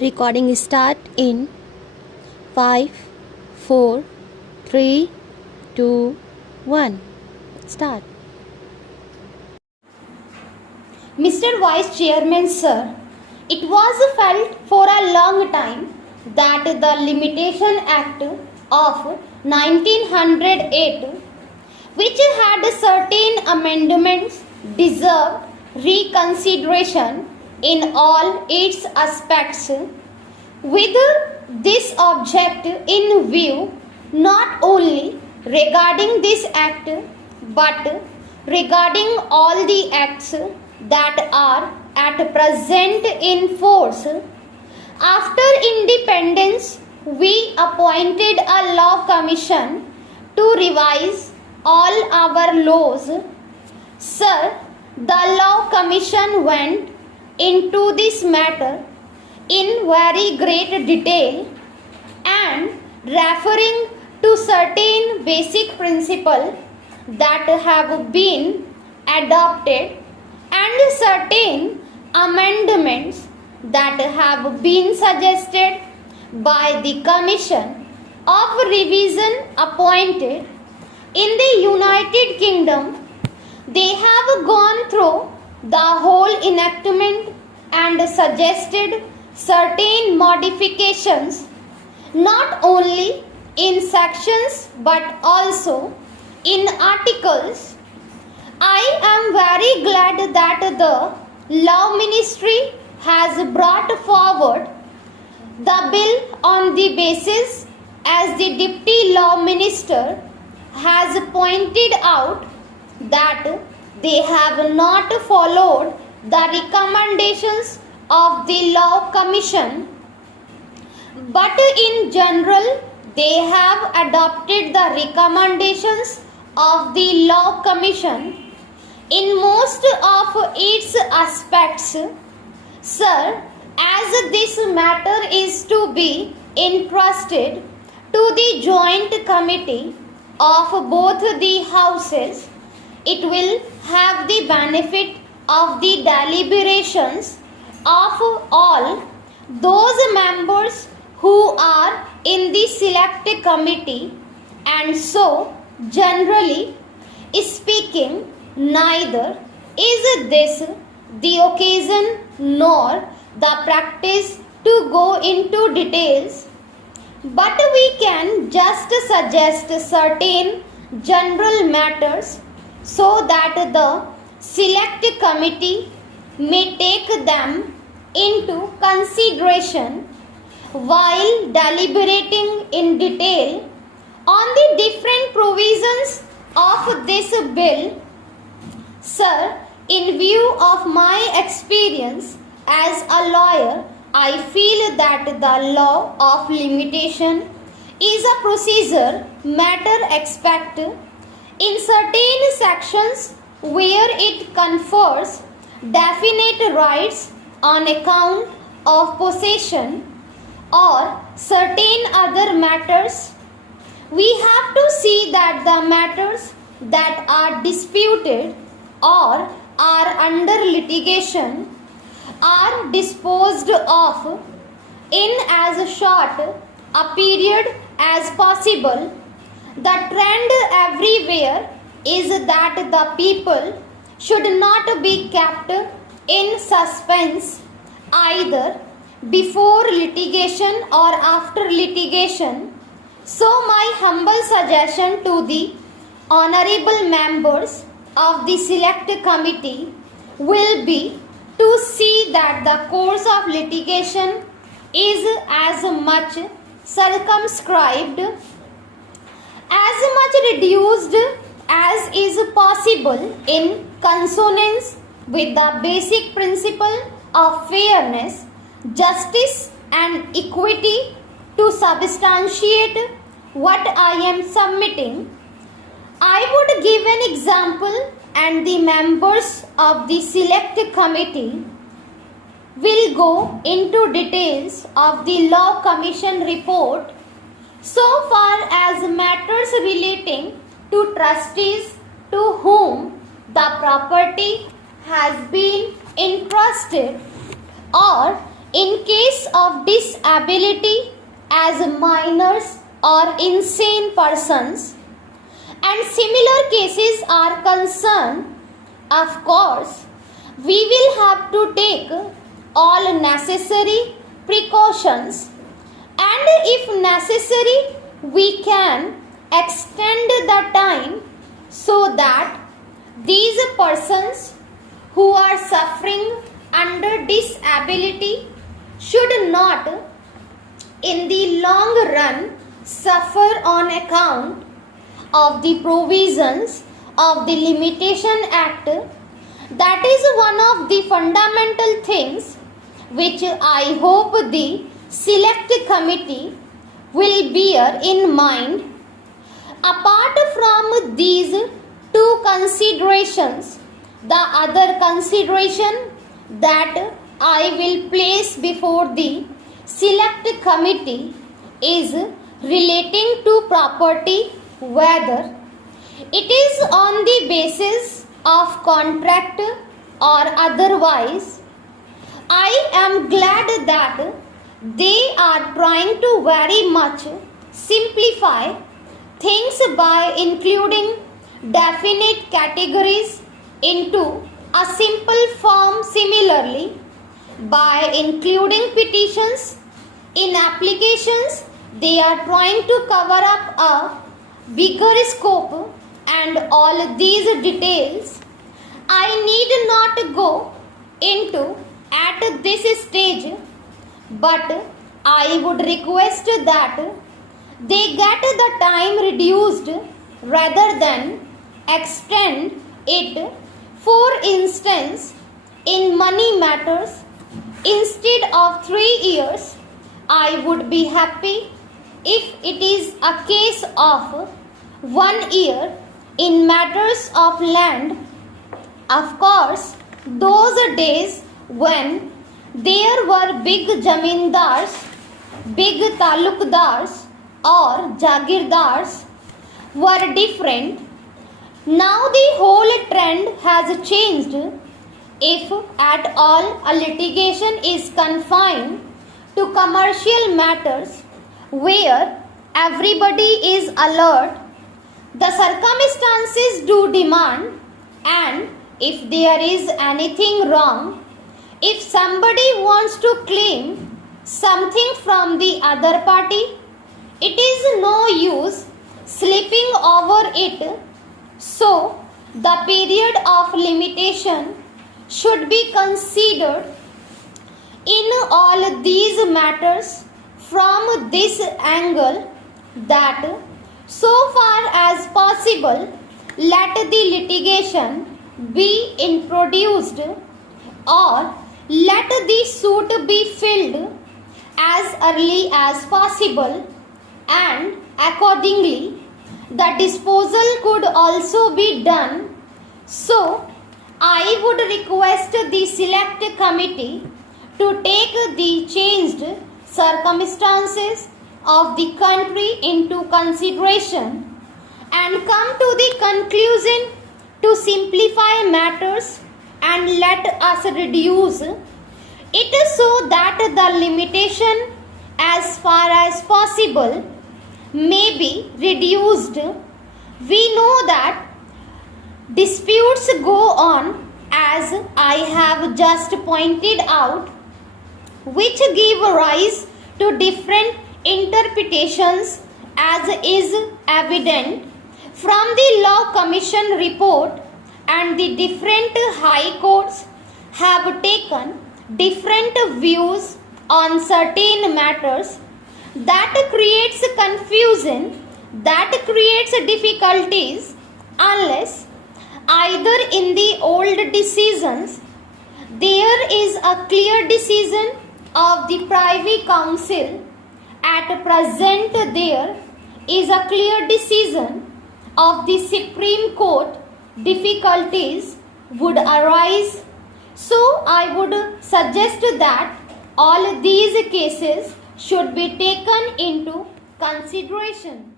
Recording start in 5, 4, 3, 2, 1. Start. Mr. Vice Chairman, sir, it was felt for a long time that the Limitation Act of 1908, which had certain amendments, deserved reconsideration in all its aspects. With this object in view, not only regarding this act but regarding all the acts that are at present in force, after independence we appointed a law commission to revise all our laws. Sir, the law commission went into this matter in very great detail and referring to certain basic principles that have been adopted and certain amendments that have been suggested by the Commission of Revision appointed in the United Kingdom. They have gone through the whole enactment and suggested certain modifications not only in sections but also in articles. I am very glad that the Law Ministry has brought forward the bill on the basis, as the Deputy Law Minister has pointed out, that they have not followed the recommendations of the Law Commission, but in general they have adopted the recommendations of the Law Commission in most of its aspects. Sir, as this matter is to be entrusted to the joint committee of both the houses, it will have the benefit of the deliberations of all those members who are in the select committee, and so generally speaking, neither is this the occasion nor the practice to go into details, but we can just suggest certain general matters so that the select committee may take them into consideration while deliberating in detail on the different provisions of this bill. Sir, in view of my experience as a lawyer, I feel that the law of limitation is a procedure matter expect in certain sections where it confers definite rights on account of possession or certain other matters. We have to see that the matters that are disputed or are under litigation are disposed of in as short a period as possible. The trend everywhere is that the people should not be kept in suspense either before litigation or after litigation. So my humble suggestion to the honorable members of the select committee will be to see that the course of litigation is as much circumscribed, as much reduced as is possible in consonance with the basic principle of fairness, justice and equity. To substantiate what I am submitting, I would give an example, and the members of the select committee will go into details of the Law Commission report so far as matters relating to trustees to whom the property has been entrusted or in case of disability as minors or insane persons and similar cases are concerned, of course, we will have to take all necessary precautions, and if necessary, we can extend the time so that these persons who are suffering under disability should not in the long run suffer on account of the provisions of the Limitation Act. That is one of the fundamental things which I hope the select committee will bear in mind. Apart from these two considerations, the other consideration that I will place before the select committee is relating to property, whether it is on the basis of contract or otherwise. I am glad that they are trying to very much simplify things by including definite categories into a simple form. Similarly, by including petitions in applications, they are trying to cover up a bigger scope, and all these details I need not go into at this stage, but I would request that they get the time reduced rather than extend it. For instance, in money matters, instead of 3 years, I would be happy if it is a case of 1 year. In matters of land, of course, those days when there were big jamindars, big talukdars or jagirdars were different. Now the whole trend has changed. If at all a litigation is confined to commercial matters where everybody is alert, the circumstances do demand, and if there is anything wrong, if somebody wants to claim something from the other party, it is no use slipping over it. So, the period of limitation should be considered in all these matters from this angle, that so far as possible, let the litigation be introduced or let the suit be filled as early as possible, and accordingly the disposal could also be done. So, I would request the select committee to take the changed circumstances of the country into consideration and come to the conclusion to simplify matters and let us reduce it so that the limitation as far as possible may be reduced. We know that disputes go on, as I have just pointed out, which give rise to different interpretations, as is evident from the Law Commission report, and the different high courts have taken different views on certain matters. That creates confusion, that creates difficulties, unless either in the old decisions there is a clear decision of the Privy Council. At present there is a clear decision of the Supreme Court. Difficulties would arise. So I would suggest that all these cases should be taken into consideration.